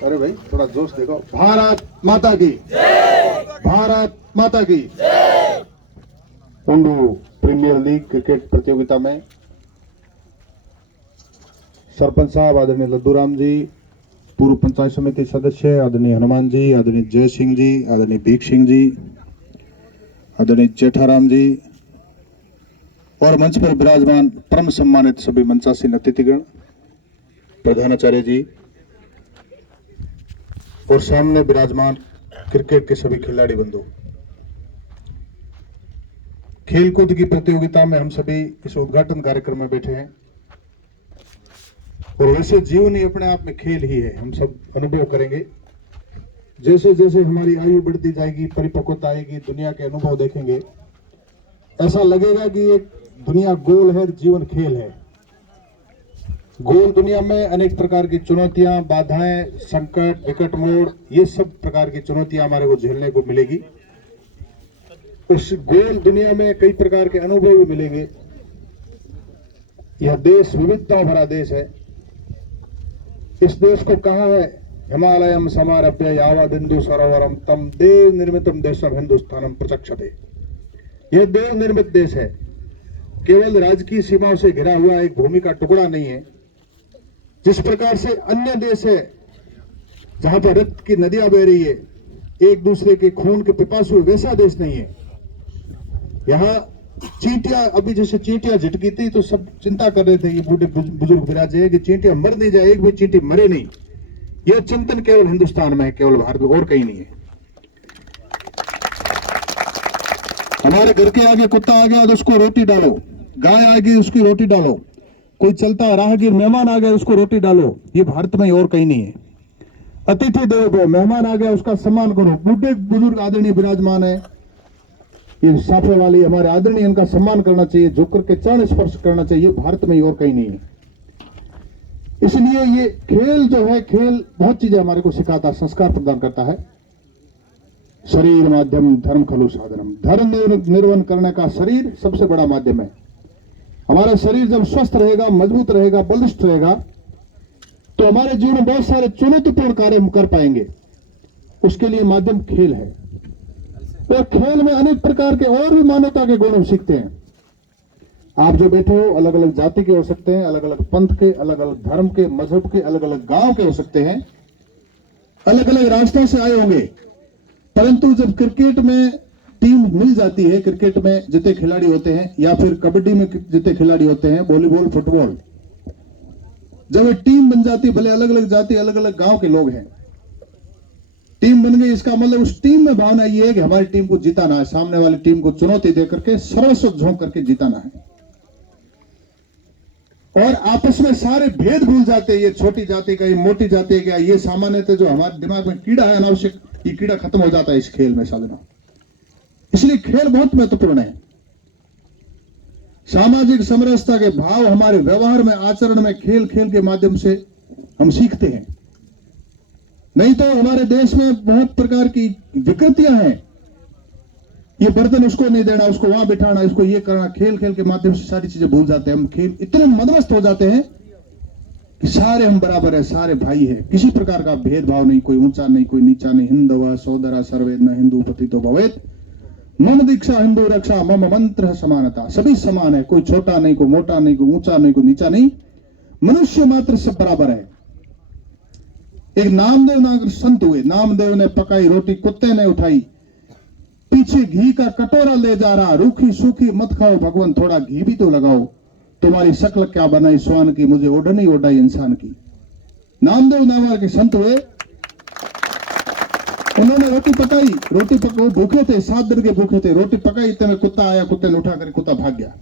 अरे भाई थोड़ा जोश देखो। भारत माता की भारत माता की। उंडू प्रीमियर लीग क्रिकेट प्रतियोगिता में सरपंच साहब आदरणीय लद्दूराम जी, पूर्व पंचायत समिति सदस्य आदरणीय हनुमान जी, आदरणीय जय सिंह जी, आदरणीय भीख सिंह जी, आदरणीय जेठाराम जी और मंच पर विराजमान परम सम्मानित सभी मंचासीन अतिथिगण, प्रधानाचार्य जी और सामने विराजमान क्रिकेट के सभी खिलाड़ी बंधु। खेलकूद की प्रतियोगिता में हम सभी इस उद्घाटन कार्यक्रम में बैठे हैं और वैसे जीवन ही अपने आप में खेल ही है। हम सब अनुभव करेंगे, जैसे जैसे हमारी आयु बढ़ती जाएगी, परिपक्वता आएगी, दुनिया के अनुभव देखेंगे, ऐसा लगेगा कि ये दुनिया गोल है, जीवन खेल है। गोल दुनिया में अनेक प्रकार की चुनौतियां, बाधाएं, संकट, विकट मोड़, ये सब प्रकार की चुनौतियां हमारे को झेलने को मिलेगी। उस गोल दुनिया में कई प्रकार के अनुभव भी मिलेंगे। यह देश विविधताओं भरा देश है। इस देश को कहा है हिमालयम समारभ्य यावदिन्दु सरोवरम तम देव निर्मितम देशम हिंदुस्तानम प्रचक्षते। यह देव निर्मित देश है, केवल राजकीय सीमाओं से घिरा हुआ एक भूमि का टुकड़ा नहीं है। जिस प्रकार से अन्य देश है जहां पर रक्त की नदियां बह रही है, एक दूसरे के खून के पिपासु, वैसा देश नहीं है। यहाँ चींटियां, अभी जैसे चींटियां झटकी थी तो सब चिंता कर रहे थे, ये बूढ़े बुजुर्ग विराजे कि चींटियां मर नहीं जाए, एक भी चींटी मरे नहीं। यह चिंतन केवल हिंदुस्तान में है, केवल भारत में, और कहीं नहीं है। हमारे घर के आगे कुत्ता आ गया तो उसको रोटी डालो, गाय आ गई उसकी रोटी डालो, कोई चलता राहगीर मेहमान आ गया उसको रोटी डालो। ये भारत में और कहीं नहीं है। अतिथि देवो भव, मेहमान आ गया उसका सम्मान करो। बूढ़े बुजुर्ग आदरणीय विराजमान है, ये साफे वाली हमारे आदरणीय, इनका सम्मान करना चाहिए, झुक करके चरण स्पर्श करना चाहिए। भारत में और कहीं नहीं है। इसलिए ये खेल जो है, खेल बहुत चीजें हमारे को सिखाता, संस्कार प्रदान करता है। शरीर माध्यम धर्म खलु साधनम, धर्म निर्वहन करने का शरीर सबसे बड़ा माध्यम है। हमारा शरीर जब स्वस्थ रहेगा, मजबूत रहेगा, बलिष्ठ रहेगा, तो हमारे जीवन में बहुत सारे चुनौतीपूर्ण कार्य हम कर पाएंगे। उसके लिए माध्यम खेल है। तो खेल में अनेक प्रकार के और भी मानवता के गुण हम सीखते हैं। आप जो बैठे हो अलग अलग जाति के हो सकते हैं, अलग अलग पंथ के, अलग अलग धर्म के, मजहब के, अलग अलग गांव के हो सकते हैं, अलग अलग रास्तों से आए होंगे, परंतु जब क्रिकेट में टीम मिल जाती है, क्रिकेट में जितने खिलाड़ी होते हैं या फिर कबड्डी में जितने खिलाड़ी होते हैं, वॉलीबॉल, फुटबॉल, जब एक टीम बन जाती है, भले अलग अलग जाति, अलग अलग गांव के लोग हैं, टीम बन गई, इसका मतलब उस टीम में भावना ये है कि हमारी टीम को जिताना है, सामने वाली टीम को चुनौती देकर के सर्वस्व झोंक करके जिताना है। और आपस में सारे भेद भूल जाते हैं, ये छोटी जाति का, ये मोटी जाति का, ये सामान्यतः जो हमारे दिमाग में कीड़ा है अनावश्यक, ये कीड़ा खत्म हो जाता है इस खेल में साधना। इसलिए खेल बहुत महत्वपूर्ण है। सामाजिक समरसता के भाव हमारे व्यवहार में, आचरण में, खेल खेल के माध्यम से हम सीखते हैं। नहीं तो हमारे देश में बहुत प्रकार की विकृतियां हैं। ये बर्तन उसको नहीं देना, उसको वहां बिठाना, इसको ये करना, खेल खेल के माध्यम से सारी चीजें भूल जाते हैं। हम खेल इतने मदमस्त हो जाते हैं कि सारे हम बराबर है, सारे भाई है, किसी प्रकार का भेदभाव नहीं, कोई ऊंचा नहीं, कोई नीचा नहीं। हिंदवा सोदरा सर्वे न हिंदू पतितो भवेत, मम दीक्षा हिंदू रक्षा मम मंत्र समानता। सभी समान है, कोई छोटा नहीं, कोई मोटा नहीं, कोई ऊंचा नहीं, कोई नीचा नहीं, मनुष्य मात्र सब बराबर है। एक नामदेव नाम संत हुए, नामदेव ने पकाई रोटी कुत्ते ने उठाई, पीछे घी का कटोरा ले जा रहा, रूखी सूखी मत खाओ भगवान, थोड़ा घी भी तो लगाओ, तुम्हारी शक्ल क्या बनाई स्वान की, मुझे ओढ़नी ओढ़ाई इंसान की। नामदेव नाम के संत हुए, उन्होंने रोटी पकाई, रोटी पका, भूखे थे, 7 दिन के भूखे थे, रोटी पकाई, इतने में कुत्ता आया, कुत्ते ने उठा कर कुत्ता भाग गया।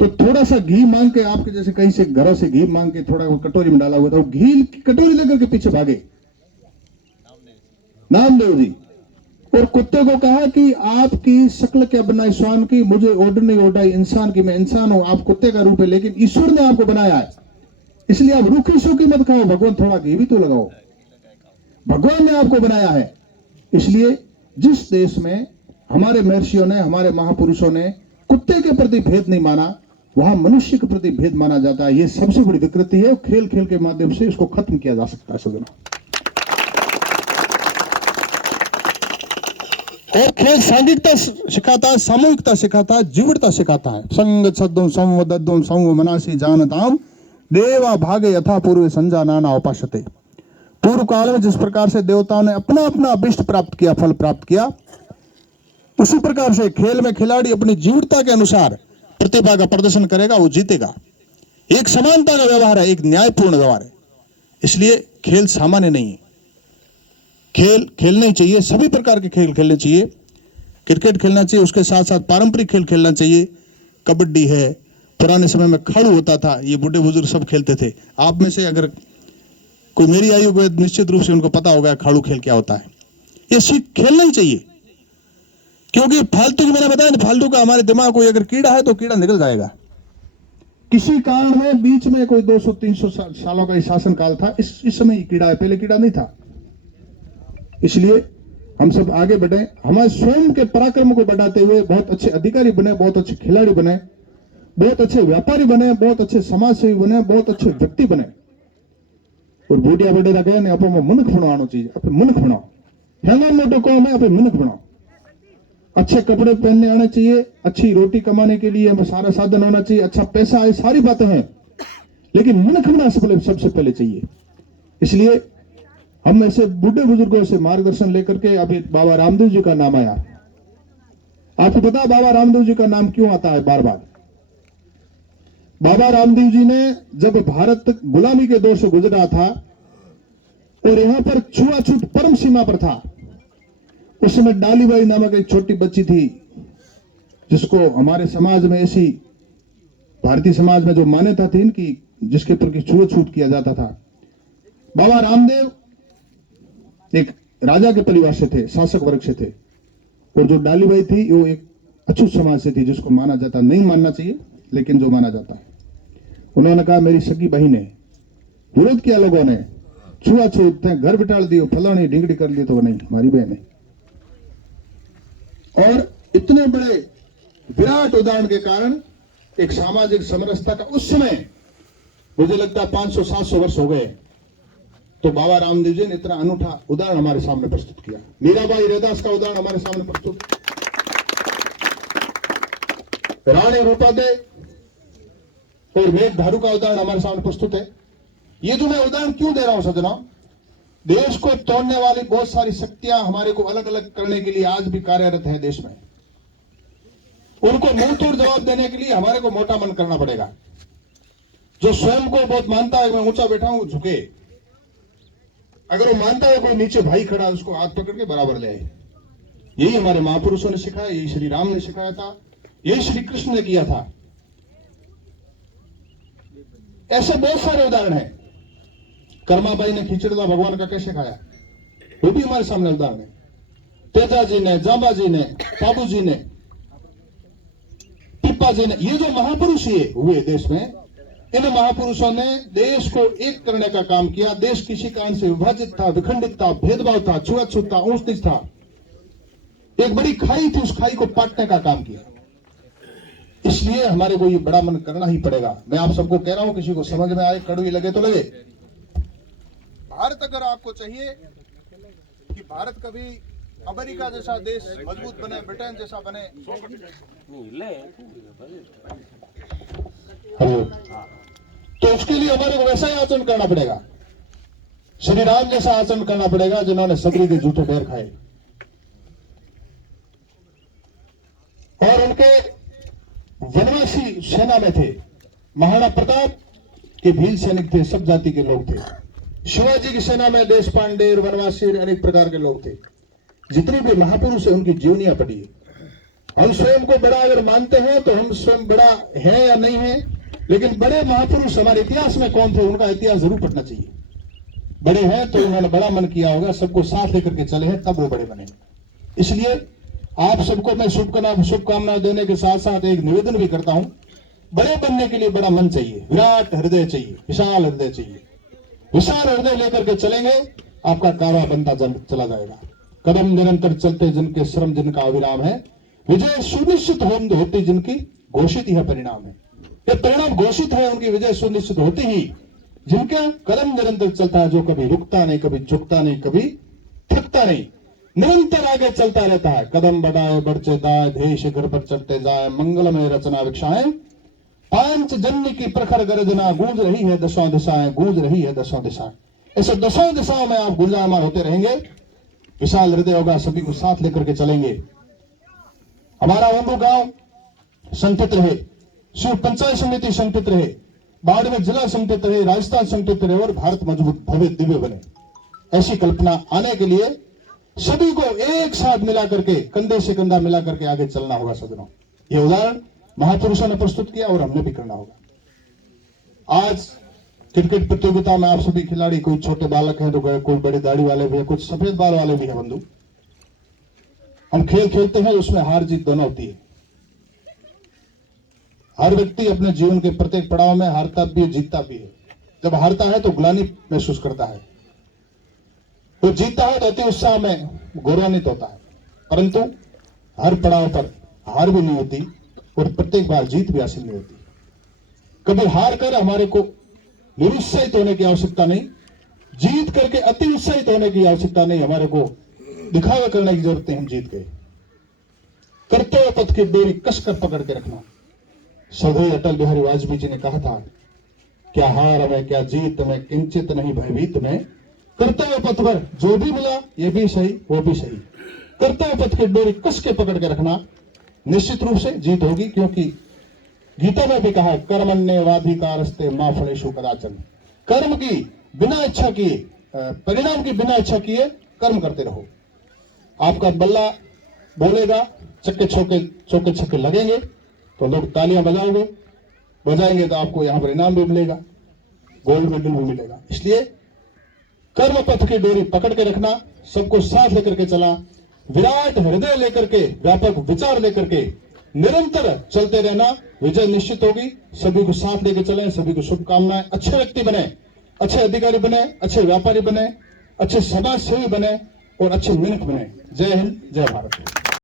तो थोड़ा सा घी मांग के, आपके जैसे कहीं से घरों से घी मांग के थोड़ा कटोरी में डाला हुआ था, वो घी कटोरी लेकर के पीछे भागे नामदेव जी, और कुत्ते को कहा कि आपकी शक्ल क्या बनाई स्वान की, मुझे ओढ़नी ओढ़ाई इंसान की, मैं इंसान हूं, आप कुत्ते का रूप है, लेकिन ईश्वर ने आपको बनाया है, इसलिए आप रूखी सूखी मत खाओ, भगवान थोड़ा घी भी तो लगाओ, भगवान ने आपको बनाया है। इसलिए जिस देश में हमारे महर्षियों ने, हमारे महापुरुषों ने कुत्ते के प्रति भेद नहीं माना, वहां मनुष्य के प्रति भेद माना जाता है। ये सबसे बड़ी विकृति है। खेल खेल के माध्यम से इसको खत्म किया जा सकता है सज्जनों। और खेल सांघिकता सिखाता है, सामूहिकता सिखाता है, जीवटता सिखाता है। संग सद्दुम संवदद्दुम संव मनासी जानताम देवा भागे यथा पूर्व संजानाना उपासते। पूर्व काल में जिस प्रकार से देवताओं ने अपना अपना अभिष्ट प्राप्त किया, फल प्राप्त किया, उसी प्रकार से खेल में खिलाड़ी अपनी जीवटता के अनुसार प्रतिभा का प्रदर्शन करेगा, वो जीतेगा। एक समानता का व्यवहार है, एक न्यायपूर्ण व्यवहार है। इसलिए खेल सामान्य नहीं है। खेल खेलने ही चाहिए, सभी प्रकार के खेल खेलने चाहिए। क्रिकेट खेलना चाहिए, उसके साथ साथ पारंपरिक खेल खेलना चाहिए। कबड्डी है, पुराने समय में खाड़ू होता था, ये बूढ़े बुजुर्ग सब खेलते थे। आप में से अगर कोई मेरी आयु को निश्चित रूप से उनको पता होगा खाड़ू खेल क्या होता है। ये सीख खेलना ही चाहिए, क्योंकि फालतू की मैंने बताया, फालतू का हमारे दिमाग कोई अगर कीड़ा है तो कीड़ा निकल जाएगा। किसी कारण में बीच में कोई 200-300 सालों का शासन काल था, इस समय कीड़ा है, पहले कीड़ा नहीं था। इसलिए हम सब आगे बढ़े, हमारे स्वयं के पराक्रम को बढ़ाते हुए बहुत अच्छे अधिकारी बने, बहुत अच्छे खिलाड़ी बने, बहुत अच्छे व्यापारी बने, बहुत अच्छे समाज सेवी बने, बहुत अच्छे व्यक्ति बने। और बूढ़िया बड़ेरा गए ने अपने मुनख बनाना चाहिए, अपने मुनख बनाओ। हेना मोटो कौन है, अपने मुनख बनाओ। अच्छे कपड़े पहनने आने चाहिए, अच्छी रोटी कमाने के लिए हमें सारा साधन होना चाहिए, अच्छा पैसा है, सारी बातें हैं, लेकिन मुनख बना सबसे पहले चाहिए। इसलिए हम ऐसे बूढ़े बुजुर्गों से मार्गदर्शन लेकर के अभी बाबा रामदेव जी का नाम आया। आपको पता है बाबा रामदेव जी का नाम क्यों आता है बार बार? बाबा रामदेव जी ने जब भारत गुलामी के दौर से गुजरा था और यहां पर छुआछूत परम सीमा पर था, उस समय डालीबाई नामक एक छोटी बच्ची थी, जिसको हमारे समाज में ऐसी भारतीय समाज में जो मान्यता थी इनकी, जिसके ऊपर छुआछूत किया जाता था। बाबा रामदेव एक राजा के परिवार से थे, शासक वर्ग से थे, और जो डालीबाई थी वो एक अछूत समाज से थी, जिसको माना जाता, नहीं मानना चाहिए लेकिन जो माना जाता है। उन्होंने कहा मेरी सगी बहन है, विरोध किया लोगों ने, छुआछूत थे, घर बिठाल दियो, फलानी डिंगड़ी कर ली, तो वो नहीं, हमारी बहन है। और इतने बड़े विराट उदाहरण के कारण एक सामाजिक समरसता का उस समय मुझे लगता है 500-700 वर्ष हो गए, तो बाबा रामदेव जी ने इतना अनूठा उदाहरण हमारे सामने प्रस्तुत किया। मीराबाई रैदास का उदाहरण हमारे सामने प्रस्तुत, रानी रूपादे और मेघधारू का उदाहरण हमारे सामने प्रस्तुत है। ये जो मैं उदाहरण क्यों दे रहा हूं सज्जनों, देश को तोड़ने वाली बहुत सारी शक्तियां हमारे को अलग अलग करने के लिए आज भी कार्यरत है देश में। उनको मुंह तोड़ जवाब देने के लिए हमारे को मोटा मन करना पड़ेगा। जो स्वयं को बहुत मानता है मैं ऊंचा बैठा हूं, झुके। अगर वो मानता है कोई नीचे भाई खड़ा है, उसको हाथ पकड़ के बराबर ले आए। यही हमारे महापुरुषों ने सिखाया, यही श्री राम ने सिखाया था, यही श्री कृष्ण ने किया था। ऐसे बहुत सारे उदाहरण हैं। कर्माबाई ने खिचड़ीला भगवान का कैसे खाया, वो भी हमारे सामने उदाहरण है। तेजा जी ने, जांबा जी ने, बाबू जी ने, पिप्पा जी ने, ये जो महापुरुष ये हुए देश में, इन महापुरुषों ने देश को एक करने का काम किया। देश किसी कारण से विभाजित था, विखंडित था, भेदभाव था, छुआछूत था, ऊंच नीच था। एक बड़ी खाई थी, उस खाई को पाटने का काम किया। इसलिए हमारे को ये बड़ा मन करना ही पड़ेगा। मैं आप सबको कह रहा हूं, किसी को समझ में आए, कड़वी लगे तो लगे। भारत अगर आपको चाहिए कि भारत कभी अमेरिका जैसा देश मजबूत बने, ब्रिटेन जैसा बने, तो उसके लिए हमारे को वैसा ही आचरण करना पड़ेगा। श्री राम जैसा आचरण करना पड़ेगा, जिन्होंने सबरी के झूठे पैर खाए और उनके वनवासी सेना में थे। महाराणा प्रताप के भील सैनिक थे, सब जाति के लोग थे। शिवाजी की सेना में देश पांडे, वनवासी, अनेक प्रकार के लोग थे। जितने भी महापुरुष है उनकी जीवनियां पढ़ी। हम स्वयं को बड़ा अगर मानते हैं तो हम स्वयं बड़ा है या नहीं है, लेकिन बड़े महापुरुष हमारे इतिहास में कौन थे, उनका इतिहास जरूर पढ़ना चाहिए। बड़े हैं तो उन्होंने बड़ा मन किया होगा, सबको साथ लेकर के चले हैं, तब वो बड़े बने। इसलिए आप सबको मैं शुभकामनाएं देने के साथ साथ एक निवेदन भी करता हूं, बड़े बनने के लिए बड़ा मन चाहिए, विराट हृदय चाहिए, विशाल हृदय चाहिए। विशाल हृदय लेकर के चलेंगे, आपका कारवा बनता चला जाएगा। कदम निरंतर चलते जिनके श्रम जिनका अविराम है, विजय सुनिश्चित होती जिनकी घोषित यह परिणाम है। ये परिणाम घोषित है, उनकी विजय सुनिश्चित होती ही जिनका कदम निरंतर चलता है, जो कभी रुकता नहीं, कभी झुकता नहीं, कभी थकता नहीं, निरंतर आगे चलता रहता है। कदम बढ़ाए बढ़ते दाए, देश घर पर चढ़ते जाए, मंगलमय रचना विकसाएं, पांच जन्य की प्रखर गर्जना, गूंज रही है दसों दिशाएं, गूंज रही है दसों दिशाएं। ऐसे दसों दिशाओं में आप गुंजायमान होते रहेंगे। विशाल हृदय होगा, सभी को साथ लेकर के चलेंगे। हमारा ओंडू गांव संगठित रहे, शिव पंचायत समिति संगठित रहे, बाड़मेर जिला संगठित रहे, राजस्थान संगठित रहे और भारत मजबूत भव्य दिव्य बने। ऐसी कल्पना आने के लिए सभी को एक साथ मिला करके, कंधे से कंधा मिला करके आगे चलना होगा सजनों। यह उदाहरण महापुरुषों ने प्रस्तुत किया और हमने भी करना होगा। आज क्रिकेट प्रतियोगिता में आप सभी खिलाड़ी, कोई छोटे बालक हैं तो कोई बड़े दाढ़ी वाले भी है, कुछ सफेद बाल वाले भी है बंधु। हम खेल खेलते हैं, उसमें हार जीत दोनों होती है। हर व्यक्ति अपने जीवन के प्रत्येक पड़ाव में हारता भी है, जीतता भी है। जब हारता है तो ग्लानि महसूस करता है, तो जीतता है तो अति उत्साह में गौरवान्वित होता है। परंतु हर पड़ाव पर हार भी नहीं होती और प्रत्येक बार जीत भी हासिल नहीं होती। कभी हार कर हमारे को निरुत्साहित होने की आवश्यकता नहीं, जीत करके अति उत्साहित होने की आवश्यकता नहीं। हमारे को दिखावा करने की जरूरत है, हम जीत गए। कर्तव्य पथ की डोरी कसकर पकड़ के रखना। सदैव अटल बिहारी वाजपेयी जी ने कहा था, क्या हार में क्या जीत में किंचित नहीं भयभीत में, कर्तव्य पथ पर जो भी मिला ये भी सही वो भी सही। कर्तव्य पथ की डोरी कस के पकड़ के रखना, निश्चित रूप से जीत होगी। क्योंकि गीता में भी कहा, कर्मण्येवाधिकारस्ते मा फलेषु कदाचन। कर्म की बिना इच्छा किए, परिणाम की बिना इच्छा किए कर्म करते रहो। आपका बल्ला बोलेगा, चक्के चौके छक्के लगेंगे तो लोग तालियां बजाएंगे तो आपको यहां पर इनाम भी मिलेगा, गोल्ड मेडल भी मिलेगा। इसलिए कर्म पथ की डोरी पकड़ के रखना, सबको साथ लेकर के चला, विराट हृदय लेकर के, व्यापक विचार लेकर के निरंतर चलते रहना, विजय निश्चित होगी। सभी को साथ लेकर चलें, सभी को शुभकामनाएं। अच्छे व्यक्ति बने, अच्छे अधिकारी बने, अच्छे व्यापारी बने, अच्छे समाज सेवी बने और अच्छे मिनट बने। जय हिंद, जय भारत।